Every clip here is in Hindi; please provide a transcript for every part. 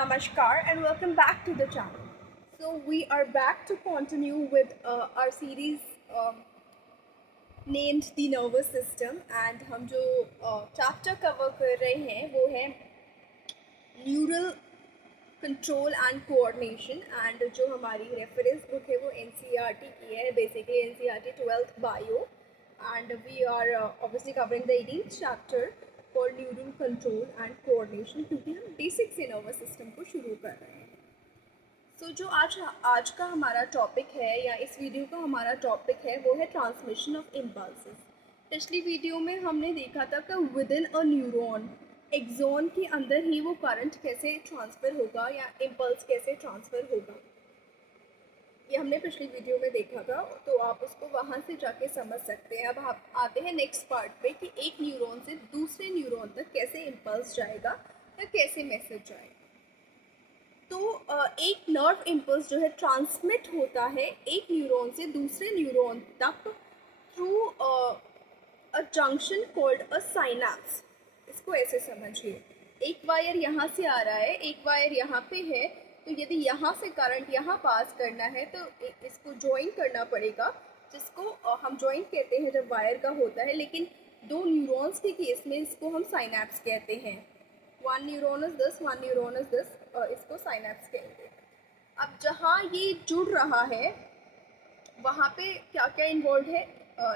Namaskar and welcome back to the channel. So we are back to continue with our series named the nervous system and हम जो chapter cover कर रहे हैं वो है neural control and coordination and जो हमारी reference book है वो NCERT की है, basically NCERT 12th bio and we are obviously covering the 18th chapter for neural control and coordination क्योंकि हम बेसिक से नर्वस सिस्टम को शुरू कर रहे हैं। सो जो आज का हमारा टॉपिक है या इस वीडियो का हमारा टॉपिक है वो है ट्रांसमिशन ऑफ इम्पल्सेस। पिछली वीडियो में हमने देखा था कि within a neuron axon के अंदर ही वो करंट कैसे ट्रांसफ़र होगा या इम्पल्स कैसे ट्रांसफ़र होगा, ये हमने पिछली वीडियो में देखा था, तो आप उसको वहाँ से जाके समझ सकते हैं। अब आप आते हैं नेक्स्ट पार्ट पे कि एक न्यूरॉन से दूसरे न्यूरॉन तक कैसे इम्पल्स जाएगा या कैसे मैसेज जाएगा। तो एक नर्व इम्पल्स जो है ट्रांसमिट होता है एक न्यूरॉन से दूसरे न्यूरॉन तक through a junction called a synapse. इसको ऐसे समझिए, एक वायर यहाँ से आ रहा है, एक वायर यहाँ पे है, तो यदि यहाँ से करंट यहाँ पास करना है तो इसको ज्वाइन करना पड़ेगा, जिसको हम ज्वाइन कहते हैं जब वायर का होता है, लेकिन दो न्यूरॉन्स के केस में इसको हम साइनैप्स कहते हैं। One neuron is this, one neuron is this, इसको साइनैप्स कहते हैं। अब जहाँ ये जुड़ रहा है वहाँ पे क्या क्या इन्वॉल्व है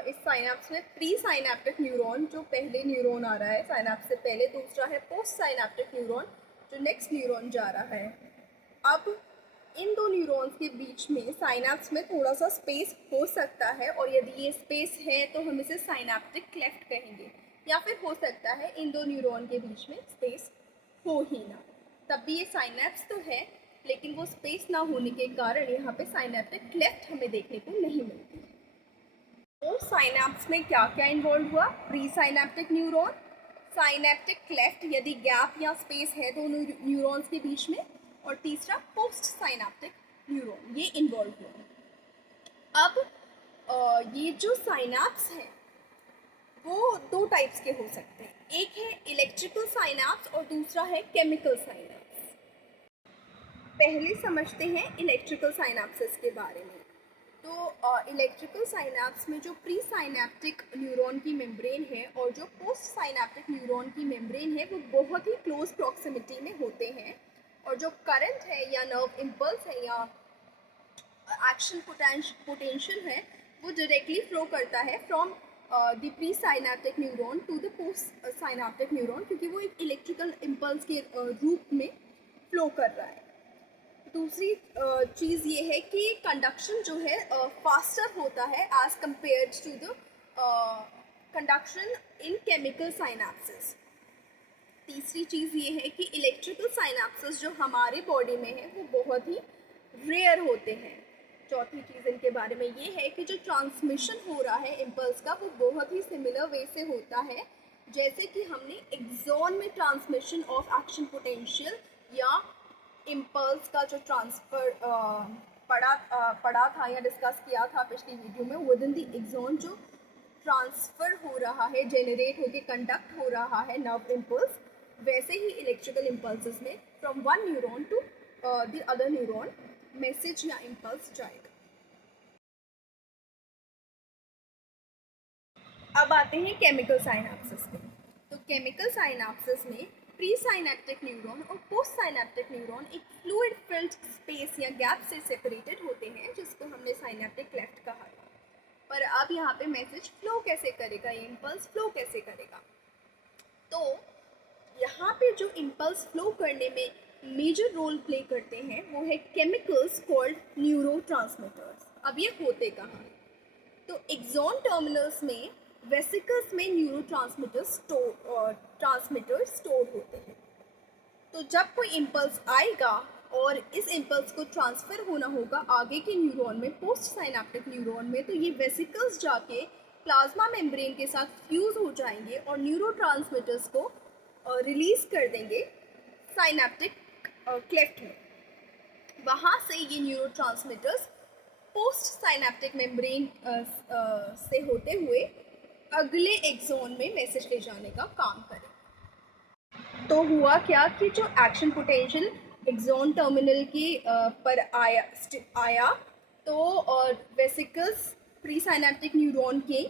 इस साइनैप्स में? प्री साइनैप्टिक न्यूरॉन जो पहले न्यूरॉन आ रहा है साइनैप्स से पहले, दूसरा है पोस्ट साइनैप्टिक न्यूरॉन जो नेक्स्ट न्यूरॉन जा रहा है। अब इन दो न्यूरॉन्स के बीच में साइनैप्स में थोड़ा सा स्पेस हो सकता है और यदि ये स्पेस है तो हम इसे साइनैप्टिक क्लेफ्ट कहेंगे, या फिर हो सकता है इन दो न्यूरॉन के बीच में स्पेस हो ही ना, तब भी ये साइनैप्स तो है लेकिन वो स्पेस ना होने के कारण यहाँ पे साइनैप्टिक क्लेफ्ट हमें देखने को नहीं मिलती। तो साइनैप्स में क्या क्या इन्वॉल्व हुआ? Pre synaptic neuron, synaptic cleft यदि गैप या स्पेस है दोनों न्यूरॉन्स के बीच में, और तीसरा पोस्ट साइनैप्टिक न्यूरॉन, ये इन्वॉल्व हुआ। अब ये जो साइनैप्स हैं वो दो टाइप्स के हो सकते हैं, एक है इलेक्ट्रिकल साइनैप्स और दूसरा है केमिकल साइनैप्स। पहले समझते हैं इलेक्ट्रिकल साइनैप्सेस के बारे में। तो इलेक्ट्रिकल साइनैप्स में जो प्री साइनैप्टिक न्यूरॉन की मेम्ब्रेन है और जो पोस्ट साइनैप्टिक न्यूरॉन की मेम्ब्रेन है वो बहुत ही क्लोज प्रॉक्सिमिटी में होते हैं, और जो करंट है या नर्व इम्पल्स है या एक्शन पोटेंशियल है वो डायरेक्टली फ्लो करता है from the pre synaptic neuron to the post synaptic neuron, क्योंकि वो एक इलेक्ट्रिकल इम्पल्स के रूप में फ्लो कर रहा है। दूसरी चीज़ ये है कि कंडक्शन जो है फास्टर होता है as compared to the conduction in chemical synapses. तीसरी चीज़ ये है कि इलेक्ट्रिकल साइनैप्सेस जो हमारे बॉडी में है वो बहुत ही रेयर होते हैं। चौथी चीज़ इनके बारे में ये है कि जो ट्रांसमिशन हो रहा है इम्पल्स का वो बहुत ही सिमिलर वे से होता है जैसे कि हमने एक्सॉन में ट्रांसमिशन ऑफ एक्शन पोटेंशियल या इम्पल्स का जो ट्रांसफ़र पढ़ा था या डिस्कस किया था पिछली वीडियो में, विद इन द एक्सॉन जो ट्रांसफ़र हो रहा है, जेनरेट होकर कंडक्ट हो रहा है नर्व इम्पल्स, वैसे ही इलेक्ट्रिकल इम्पल्सेस में from one neuron to the other neuron message या इम्पल्स जाएगा। अब आते हैं केमिकल साइनैप्सेस में। तो केमिकल साइनैप्सेस में प्री साइनैप्टिक न्यूरॉन और पोस्ट साइनैप्टिक न्यूरॉन एक फ्लूइड फिल्ड स्पेस या गैप से सेपरेटेड होते हैं जिसको हमने साइनैप्टिक क्लेफ्ट कहा था। पर अब यहाँ पे मैसेज फ्लो कैसे करेगा, ये इम्पल्स फ्लो कैसे करेगा? तो यहाँ पे जो इम्पल्स फ्लो करने में मेजर रोल प्ले करते हैं वो है केमिकल्स कॉल्ड न्यूरोट्रांसमीटर्स। अब ये होते कहाँ हैं? तो एक्सॉन टर्मिनल्स में वेसिकल्स में न्यूरोट्रांसमीटर्स स्टोर होते हैं। तो जब कोई इम्पल्स आएगा और इस इम्पल्स को ट्रांसफ़र होना होगा आगे के न्यूरॉन में, पोस्ट साइनैप्टिक न्यूरॉन में, तो ये वेसिकल्स जाके प्लाज्मा मेम्ब्रेन के साथ फ्यूज़ हो जाएंगे और न्यूरोट्रांसमीटर्स को रिलीज़ कर देंगे साइनैप्टिक क्लेफ्ट में। वहाँ से ये न्यूरोट्रांसमीटर्स पोस्ट साइनैप्टिक मेम्ब्रेन से होते हुए अगले एक्सॉन में मैसेज ले जाने का काम करें। तो हुआ क्या कि जो एक्शन पोटेंशियल एक्सॉन टर्मिनल के पर आया तो वेसिकल्स प्री साइनेप्टिक न्यूरॉन के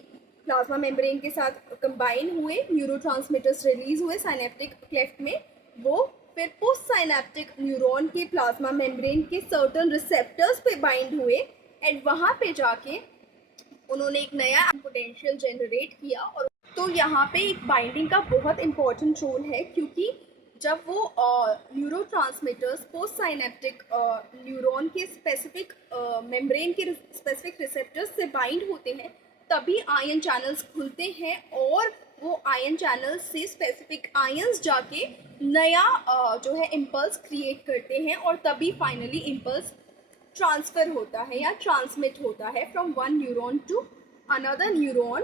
प्लाज्मा मेम्ब्रेन के साथ कंबाइन हुए, न्यूरोट्रांसमीटर्स रिलीज हुए साइनेप्टिक क्लेफ्ट में, वो फिर पोस्ट साइनेप्टिक न्यूरॉन के प्लाज्मा मेम्ब्रेन के सर्टन रिसेप्टर्स पे बाइंड हुए एंड वहाँ पे जाके उन्होंने एक नया पोटेंशियल जनरेट किया। और तो यहाँ पे एक बाइंडिंग का बहुत इंपॉर्टेंट रोल है, क्योंकि जब वो न्यूरोट्रांसमीटर्स पोस्ट साइनेप्टिक न्यूरॉन के स्पेसिफिक मेम्ब्रेन के स्पेसिफिक रिसेप्टर्स से बाइंड होते हैं, तभी आयन चैनल्स खुलते हैं और वो आयन चैनल्स से स्पेसिफिक आयंस जाके नया जो है इम्पल्स क्रिएट करते हैं और तभी फाइनली इम्पल्स ट्रांसफ़र होता है या ट्रांसमिट होता है from one neuron to another neuron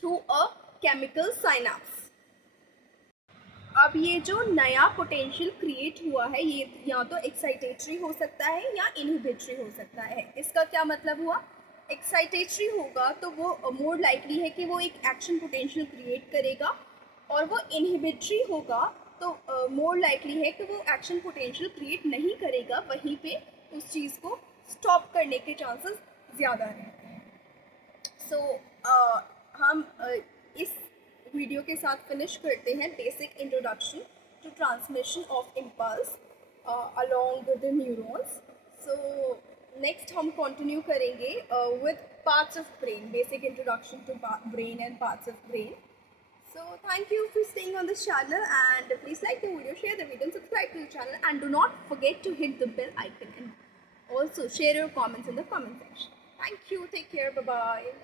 through a chemical synapse. अब ये जो नया पोटेंशियल क्रिएट हुआ है, ये या तो एक्साइटेटरी हो सकता है या इनहिबिटरी हो सकता है। इसका क्या मतलब हुआ? एक्साइटेटरी होगा तो वो मोर लाइकली है कि वो एक एक्शन पोटेंशियल क्रिएट करेगा, और वो इनहिबिटरी होगा तो मोर लाइकली है कि वो एक्शन पोटेंशियल क्रिएट नहीं करेगा, वहीं पे उस चीज़ को स्टॉप करने के चांसेस ज़्यादा रहते हैं। सो हम इस वीडियो के साथ फिनिश करते हैं basic introduction to transmission of impulse along the neurons. So next हम कंटिन्यू करेंगे with parts of brain, basic introduction to brain and parts of brain. So thank you for staying on this channel, and please like the video, share the video and subscribe to the channel, and do not forget to hit the bell icon and also share your comments in the comment section. Thank you, take care, bye bye.